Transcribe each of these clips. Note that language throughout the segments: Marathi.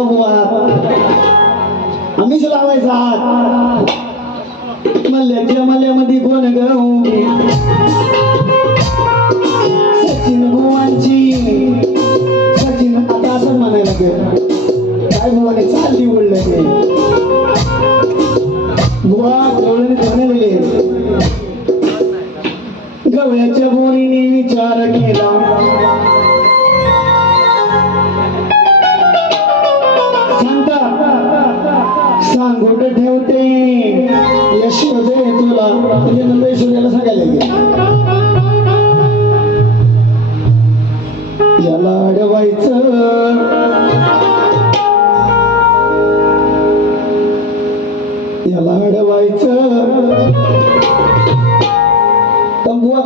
हुआ आम्हीच लावायचा हात मल्ल्याच्या मल्ल्यामध्ये कोण गहू. सचिन भुवांची सचिन आता असं म्हणायला लागेल. काय भुवाने चालली उडलं ते? भुवा गवळ्याने धरलेले गवळ्याच्या बोलीने विचार केला.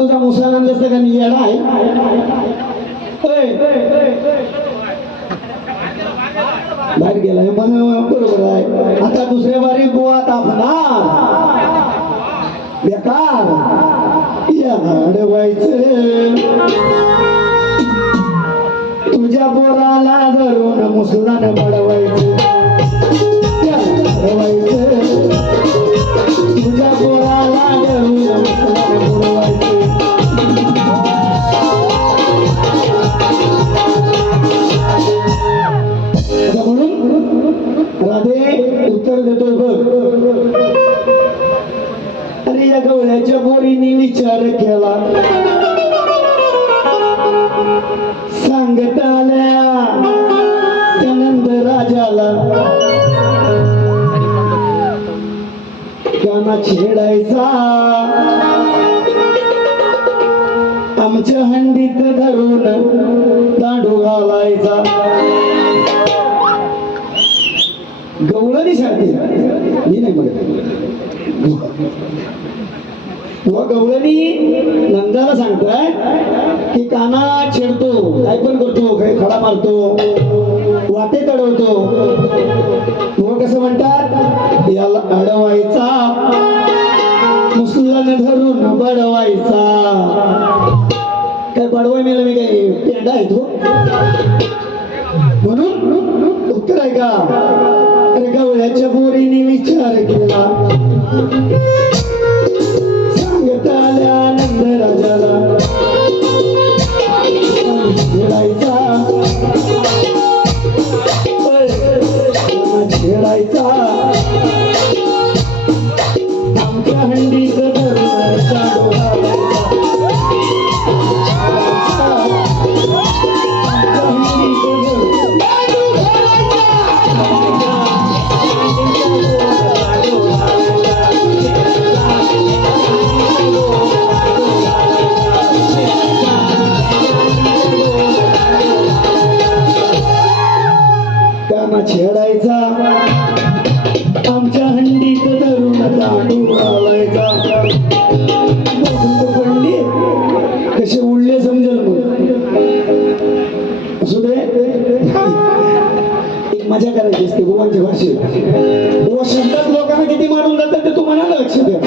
तुझा मुसलमान असतं का मी येडा आहे बाहेर गेलाय. मग बरोबर आहे. आता दुसऱ्या बारी बुवा तापणार. बेकार. याला तुझ्या बोराला धरून मुसलान बडवायचं राधे उत्तर देतोय बघ. अरे या गवळ्याच्या बोरीने विचार केला. सांगत आल्या त्यानंद राजाला. काना छेडायचा आमच्या हंडीत धरून गवळणी सांगते मी नाही म्हणत व गवळणी नंदाला सांगताय की काना छेडतो काय पण करतो काही खडा मारतो वाटे तडवतो. व कसं म्हणतात? याला अडवायचा मुसलाने धरून बडवायचा. काय बडवाय मेला मी काही पेंडा आहे तो हो. म्हणून उत्तर आहे का? चबोरीने विचार केला. सांगता आल्या आनंद राजाला. त्यांना छेडायचा. आमच्या हंडीत तरुण तांडू घालायचा पडले. कसे उडले समजेल मग. असू एक मजा करायची असते गोवांच्या भाषेत गोवा शब्दात लोकांना किती मारून जातात ते तुम्हाला लक्ष द्या